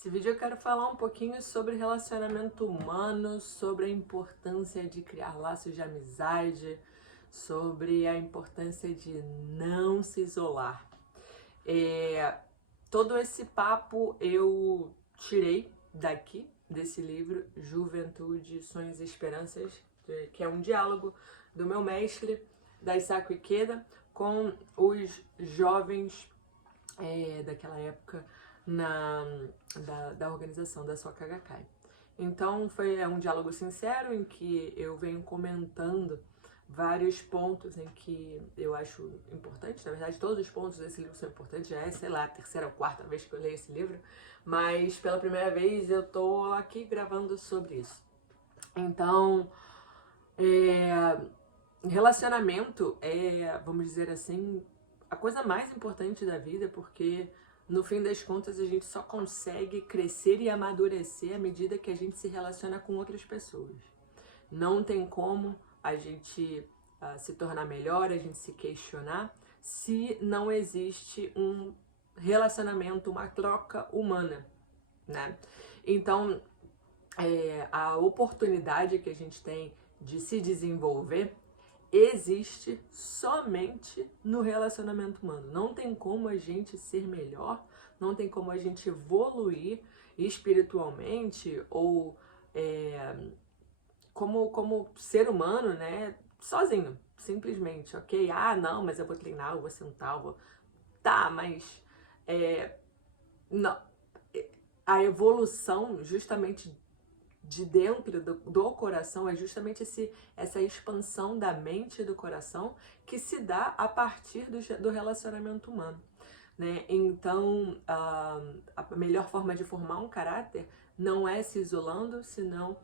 Nesse vídeo eu quero falar um pouquinho sobre relacionamento humano, sobre a importância de criar laços de amizade, sobre a importância de não se isolar. Todo esse papo eu tirei desse livro, Juventude, Sonhos e Esperanças, que é um diálogo do meu mestre, Daisaku Ikeda, com os jovens daquela época da organização da Soka Gakkai. Então foi um diálogo sincero em que eu venho comentando vários pontos em que eu acho importante. Na verdade, todos os pontos desse livro são importantes. Já é, sei lá, a terceira ou quarta vez que eu leio esse livro, mas pela primeira vez eu tô aqui gravando sobre isso. Então, relacionamento é, vamos dizer assim, a coisa mais importante da vida, porque no fim das contas a gente só consegue crescer e amadurecer à medida que a gente se relaciona com outras pessoas. Não tem como a gente se tornar melhor, a gente se questionar, se não existe um relacionamento, uma troca humana, né? Então, a oportunidade que a gente tem de se desenvolver existe somente no relacionamento humano. Não tem como a gente ser melhor, não tem como a gente evoluir espiritualmente ou como ser humano, né? Sozinho, simplesmente, ok? Ah, não, mas eu vou treinar, eu vou sentar, eu vou... Tá, mas não, a evolução justamente de dentro do coração é justamente essa expansão da mente e do coração que se dá a partir do relacionamento humano, né? Então, a melhor forma de formar um caráter não é se isolando, senão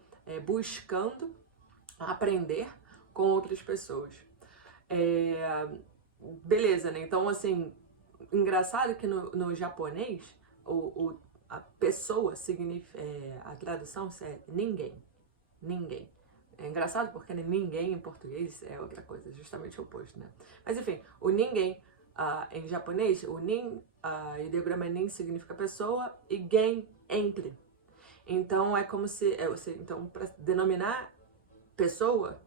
buscando aprender com outras pessoas. Beleza, né? Então, assim, engraçado que no japonês, a pessoa significa, a tradução é ninguém. Ninguém. É engraçado porque ninguém em português é outra coisa, justamente o oposto, né? Mas enfim, o ninguém em japonês, o nin, ideograma nin significa pessoa e gen entre. Então é como se, então para denominar pessoa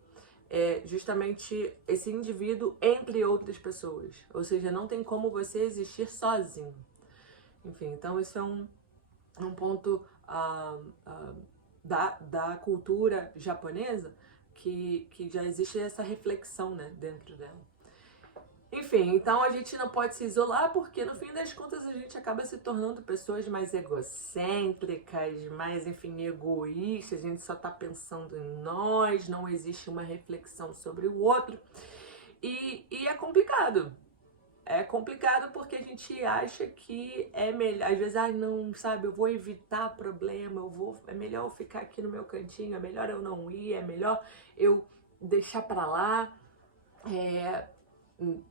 é justamente esse indivíduo entre outras pessoas. Ou seja, não tem como você existir sozinho. Enfim, então isso é um ponto da cultura japonesa que já existe essa reflexão, né, dentro dela. Enfim, então a gente não pode se isolar porque no fim das contas a gente acaba se tornando pessoas mais egocêntricas, mais, enfim, egoístas, a gente só tá pensando em nós, não existe uma reflexão sobre o outro e é complicado. É complicado porque a gente acha que é melhor, às vezes, não, sabe, eu vou evitar problema, é melhor eu ficar aqui no meu cantinho, é melhor eu não ir, é melhor eu deixar pra lá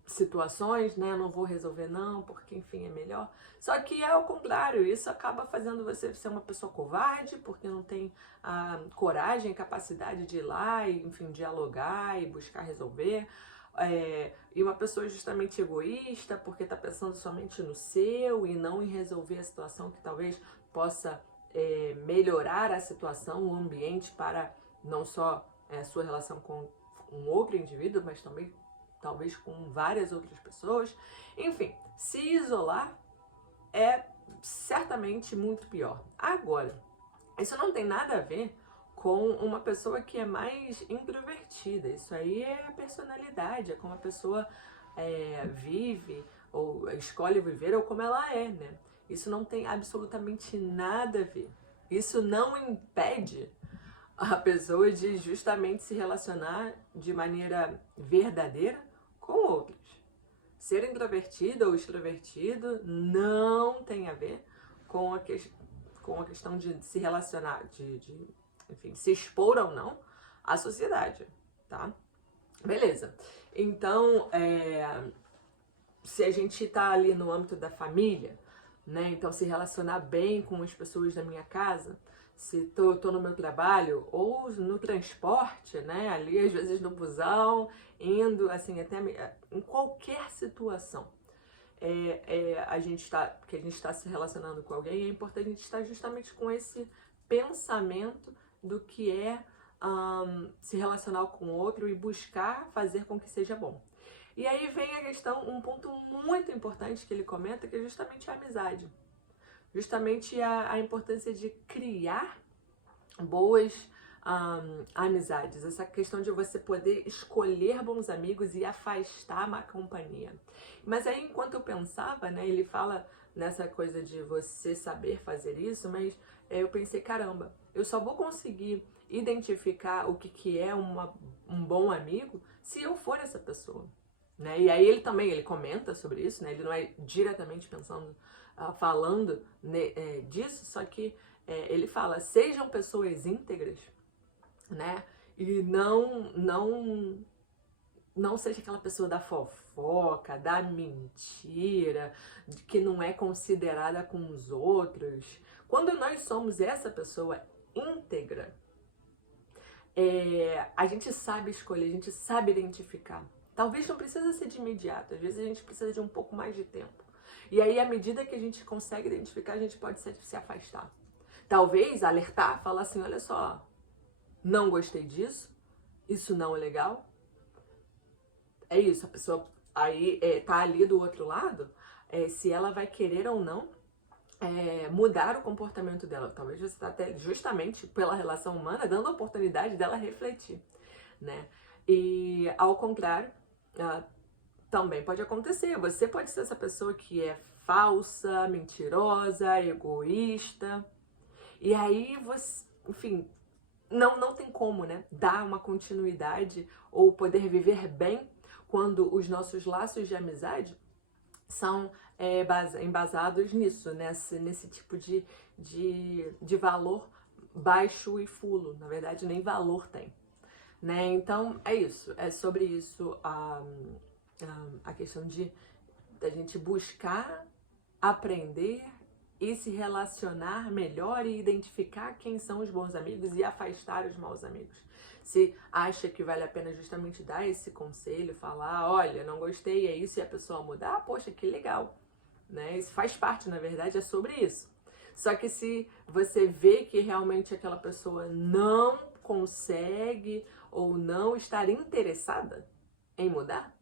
situações, né, eu não vou resolver não, porque enfim, é melhor. Só que é o contrário, isso acaba fazendo você ser uma pessoa covarde, porque não tem a coragem, capacidade de ir lá e, enfim, dialogar e buscar resolver. E uma pessoa justamente egoísta, porque está pensando somente no seu e não em resolver a situação que talvez possa melhorar a situação, o ambiente para não só a sua relação com um outro indivíduo, mas também talvez com várias outras pessoas. Enfim, se isolar é certamente muito pior. Agora, isso não tem nada a ver com uma pessoa que é mais introvertida. Isso aí é a personalidade, é como a pessoa vive, ou escolhe viver, ou como ela é, né? Isso não tem absolutamente nada a ver. Isso não impede a pessoa de justamente se relacionar de maneira verdadeira com outros. Ser introvertido ou extrovertido não tem a ver com a questão de se relacionar, enfim, se expor ou não à sociedade, tá? Beleza. Então, se a gente tá ali no âmbito da família, né? Então, se relacionar bem com as pessoas da minha casa, se tô no meu trabalho ou no transporte, né? Ali, às vezes, no busão, indo, assim, até em qualquer situação. que a gente está se relacionando com alguém, é importante a gente estar justamente com esse pensamento do que é se relacionar com o outro e buscar fazer com que seja bom. E aí vem a questão, um ponto muito importante que ele comenta, que é justamente a amizade. Justamente a importância de criar boas amizades. Essa questão de você poder escolher bons amigos e afastar má companhia. Mas aí, enquanto eu pensava, né, ele fala nessa coisa de você saber fazer isso, mas eu pensei, caramba, eu só vou conseguir identificar o que é um bom amigo se eu for essa pessoa. Né? E aí ele comenta sobre isso, né? Ele não é diretamente falando disso, só que ele fala, sejam pessoas íntegras, né? E não seja aquela pessoa da fofoca, da mentira, que não é considerada com os outros. Quando nós somos essa pessoa íntegra, a gente sabe escolher, a gente sabe identificar. Talvez não precisa ser de imediato, às vezes a gente precisa de um pouco mais de tempo. E aí, à medida que a gente consegue identificar, a gente pode se afastar. Talvez alertar, falar assim, olha só, não gostei disso, isso não é legal. É isso, a pessoa aí tá ali do outro lado, se ela vai querer ou não mudar o comportamento dela. Talvez você está até, justamente pela relação humana, dando a oportunidade dela refletir, né? E ao contrário, também pode acontecer. Você pode ser essa pessoa que é falsa, mentirosa, egoísta. E aí você, enfim, não tem como, né, dar uma continuidade ou poder viver bem quando os nossos laços de amizade são embasados nisso, nesse tipo de valor baixo e fulo. Na verdade, nem valor tem. Né? Então, é isso. É sobre isso a questão da gente buscar aprender e se relacionar melhor e identificar quem são os bons amigos e afastar os maus amigos. Se acha que vale a pena justamente dar esse conselho, falar, olha, não gostei, é isso, e a pessoa mudar, poxa, que legal. Né? Isso faz parte, na verdade, é sobre isso. Só que se você vê que realmente aquela pessoa não consegue ou não estar interessada em mudar,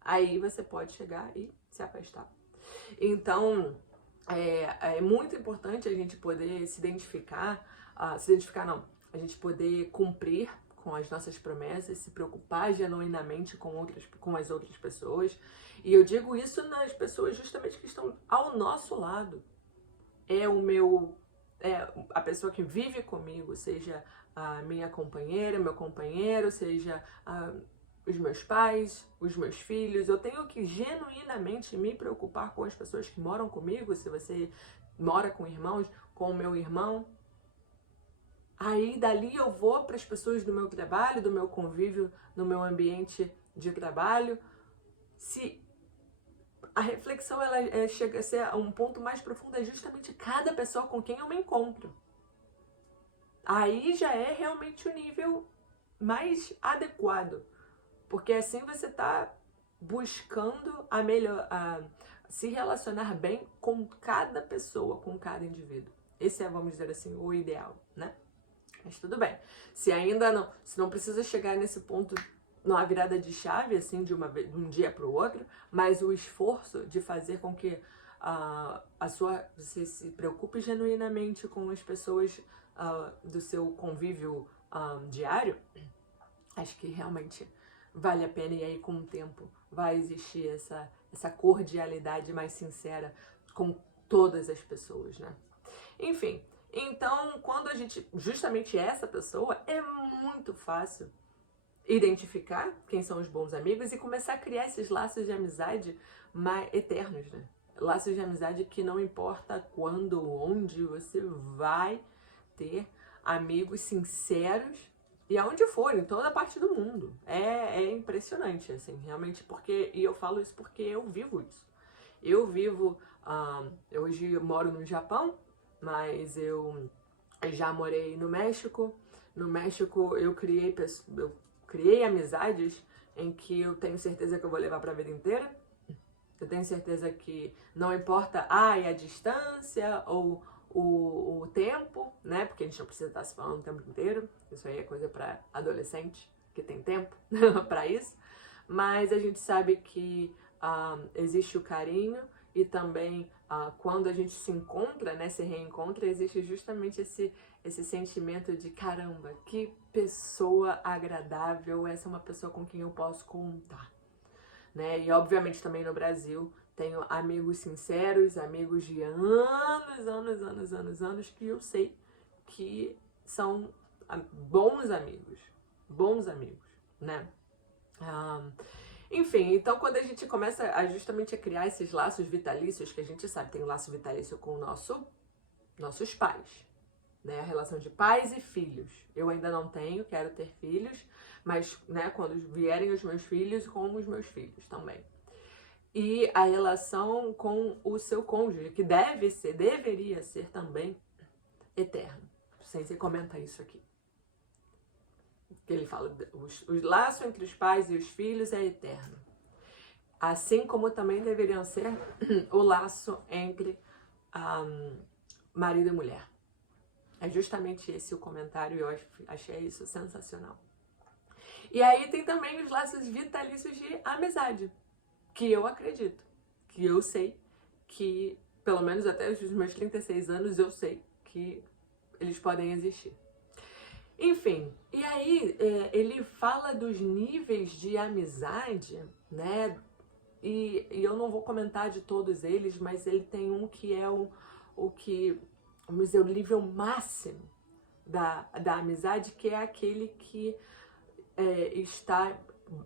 aí você pode chegar e se afastar. Então, é muito importante a gente poder se identificar não, a gente poder cumprir com as nossas promessas, se preocupar genuinamente com as outras pessoas. E eu digo isso nas pessoas justamente que estão ao nosso lado. A pessoa que vive comigo, seja a minha companheira, meu companheiro, seja os meus pais, os meus filhos. Eu tenho que genuinamente me preocupar com as pessoas que moram comigo. Se você mora com irmãos, com o meu irmão. Aí dali eu vou para as pessoas do meu trabalho, do meu convívio, no meu ambiente de trabalho. Se a reflexão chega a ser um ponto mais profundo, é justamente cada pessoa com quem eu me encontro. Aí já é realmente o nível mais adequado. Porque assim você está buscando se relacionar bem com cada pessoa, com cada indivíduo. Esse é, vamos dizer assim, o ideal, né? Mas tudo bem. Se não precisa chegar nesse ponto, numa virada de chave, assim, de um dia para o outro, mas o esforço de fazer com que você se preocupe genuinamente com as pessoas do seu convívio diário, acho que realmente vale a pena, e aí com o tempo vai existir essa cordialidade mais sincera com todas as pessoas, né? Enfim, então quando a gente, justamente essa pessoa, é muito fácil identificar quem são os bons amigos e começar a criar esses laços de amizade mais eternos, né? Laços de amizade que não importa quando, onde, você vai ter amigos sinceros e aonde for, em toda parte do mundo. É impressionante, assim, realmente, e eu falo isso porque eu vivo isso. Hoje eu moro no Japão, mas eu já morei no México. No México eu criei amizades em que eu tenho certeza que eu vou levar para a vida inteira. Eu tenho certeza que não importa a distância ou o tempo, né? Porque a gente não precisa estar se falando o tempo inteiro. Isso aí é coisa para adolescente que tem tempo para isso. Mas a gente sabe que existe o carinho e também quando a gente se encontra, né, se reencontra, existe justamente esse sentimento de caramba, que pessoa agradável, essa é uma pessoa com quem eu posso contar, né? E obviamente também no Brasil tenho amigos sinceros, amigos de anos que eu sei que são bons amigos, né? Enfim, então quando a gente começa justamente a criar esses laços vitalícios, que a gente sabe, tem um laço vitalício com nossos pais, né? A relação de pais e filhos. Eu ainda não tenho, quero ter filhos, mas, né, quando vierem os meus filhos, com os meus filhos também. E a relação com o seu cônjuge, que deveria ser também eterno. Sensei comenta isso aqui. Ele fala, o laço entre os pais e os filhos é eterno. Assim como também deveriam ser o laço entre marido e mulher. É justamente esse o comentário e eu achei isso sensacional. E aí tem também os laços vitalícios de amizade, que eu acredito, que eu sei, que pelo menos até os meus 36 anos eu sei que eles podem existir. Enfim, e aí ele fala dos níveis de amizade, né? E eu não vou comentar de todos eles, mas ele tem um que é o que, vamos dizer, o nível máximo da amizade, que é aquele que está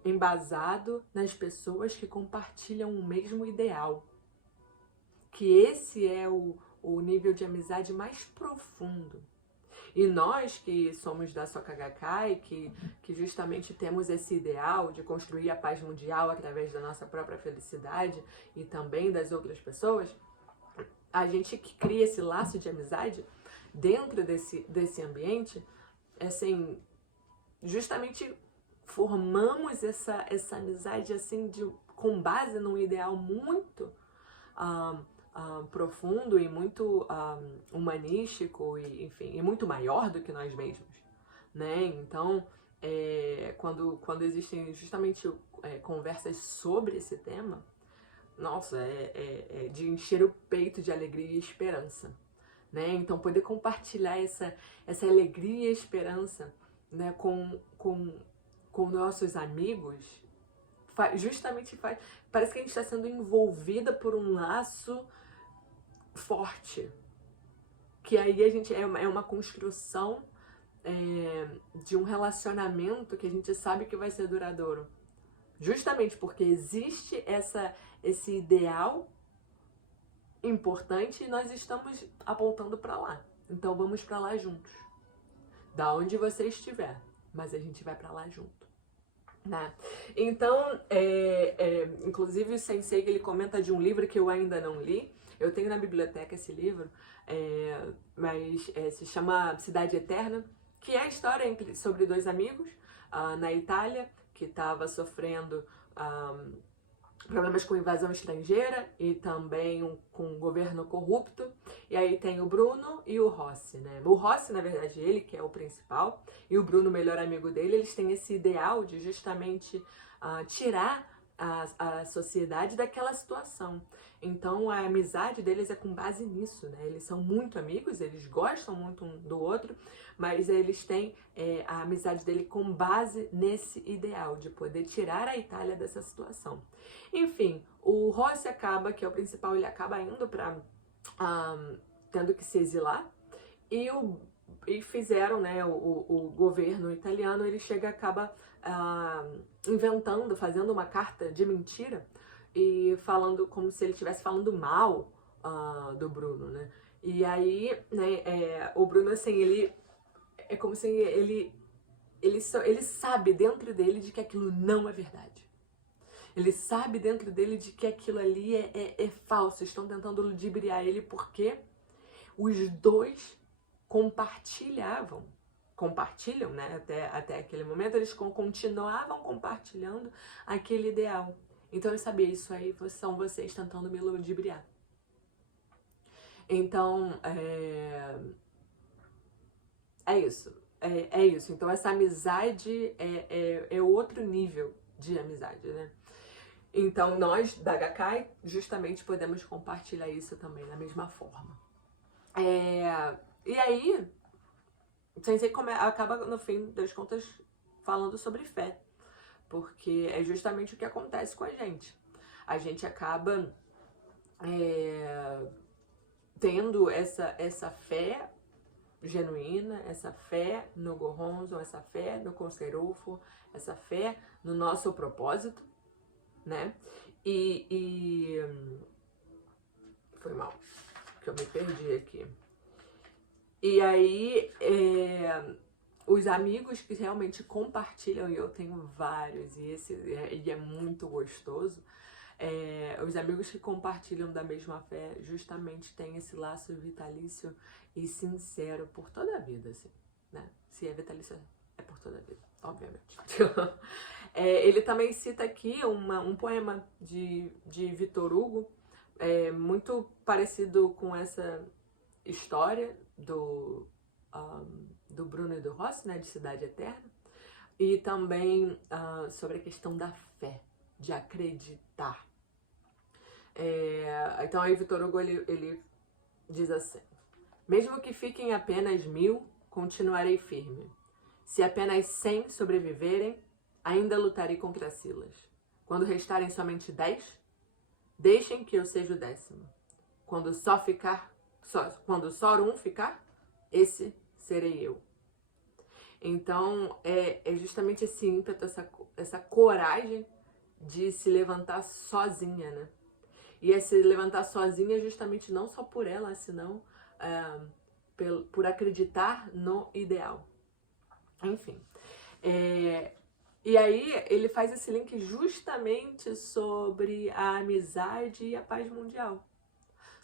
embasado nas pessoas que compartilham o mesmo ideal. Que esse é o nível de amizade mais profundo. E nós que somos da Soka Gakkai, que justamente temos esse ideal de construir a paz mundial através da nossa própria felicidade e também das outras pessoas, a gente que cria esse laço de amizade dentro desse ambiente, assim, justamente formamos essa amizade assim com base num ideal muito profundo e muito humanístico e, enfim, e muito maior do que nós mesmos, né? Então, quando existem justamente conversas sobre esse tema, nossa, é de encher o peito de alegria e esperança, né? Então, poder compartilhar essa alegria e esperança, né, com nossos amigos, justamente parece que a gente está sendo envolvida por um laço forte, que aí a gente é uma construção de um relacionamento que a gente sabe que vai ser duradouro, justamente porque existe esse ideal importante e nós estamos apontando para lá. Então vamos para lá juntos, da onde você estiver, mas a gente vai para lá junto, né? Então, inclusive o Sensei, ele comenta de um livro que eu ainda não li. Eu tenho na biblioteca esse livro, mas se chama Cidade Eterna, que é a história sobre dois amigos na Itália, que estava sofrendo problemas com invasão estrangeira e também com um governo corrupto. E aí tem o Bruno e o Rossi, né? O Rossi, na verdade, ele que é o principal, e o Bruno, o melhor amigo dele, eles têm esse ideal de justamente tirar a sociedade daquela situação. Então a amizade deles é com base nisso, né? Eles são muito amigos, eles gostam muito um do outro, mas eles têm a amizade dele com base nesse ideal de poder tirar a Itália dessa situação. Enfim, o Rossi acaba, que é o principal, ele acaba indo para tendo que se exilar, e fizeram, né, o governo italiano, ele acaba inventando, fazendo uma carta de mentira e falando como se ele estivesse falando mal do Bruno, né? E aí, né, o Bruno, assim, ele é como se ele sabe dentro dele de que aquilo não é verdade. Ele sabe dentro dele de que aquilo ali é falso. Estão tentando ludibriar ele porque os dois compartilham, né? Até aquele momento eles continuavam compartilhando aquele ideal. Então eu sabia, isso aí são vocês tentando me ludibriar. Então, é isso. É isso. Então essa amizade é outro nível de amizade, né? Então nós, da Gakkai, justamente podemos compartilhar isso também da mesma forma. E aí, o Sensei acaba, no fim das contas, falando sobre fé. Porque é justamente o que acontece com a gente. A gente acaba tendo essa fé genuína, essa fé no Gohonzon, essa fé no Koserofo, essa fé no nosso propósito, né? Foi mal, que eu me perdi aqui. E aí, os amigos que realmente compartilham, e eu tenho vários, e é muito gostoso, os amigos que compartilham da mesma fé justamente têm esse laço vitalício e sincero por toda a vida, assim, né? Se é vitalício, é por toda a vida, obviamente. Ele também cita aqui um poema de Victor Hugo, muito parecido com essa história do Bruno e do Rossi, né, de Cidade Eterna, e também sobre a questão da fé, de acreditar. Então aí Victor Hugo ele diz assim: mesmo que fiquem apenas 1000, continuarei firme. Se apenas 100 sobreviverem, ainda lutarei contra Silas. Quando restarem somente 10, deixem que eu seja o 10º. Quando só um ficar, esse serei eu. Então é justamente esse ímpeto, essa coragem de se levantar sozinha, né? E se levantar sozinha justamente não só por ela, senão por acreditar no ideal. Enfim. E aí ele faz esse link justamente sobre a amizade e a paz mundial.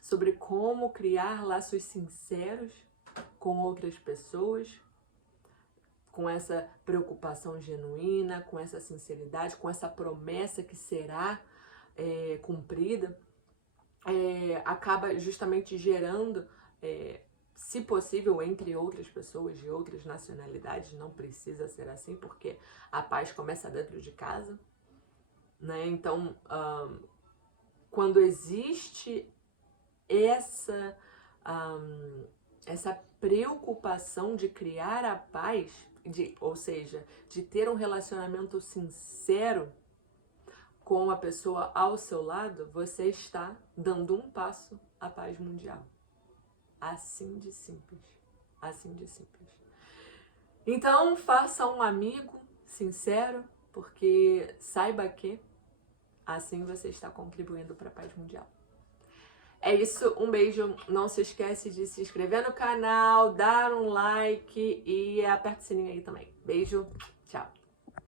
Sobre como criar laços sinceros com outras pessoas, com essa preocupação genuína, com essa sinceridade, com essa promessa que será cumprida. Acaba justamente gerando, se possível, entre outras pessoas de outras nacionalidades, não precisa ser assim, porque a paz começa dentro de casa, né? Então, quando existe essa preocupação de criar a paz, ou seja, de ter um relacionamento sincero com a pessoa ao seu lado, você está dando um passo à paz mundial. Assim de simples. Assim de simples. Então, faça um amigo sincero, porque saiba que assim você está contribuindo para a paz mundial. É isso, um beijo. Não se esquece de se inscrever no canal, dar um like e aperta o sininho aí também. Beijo, tchau.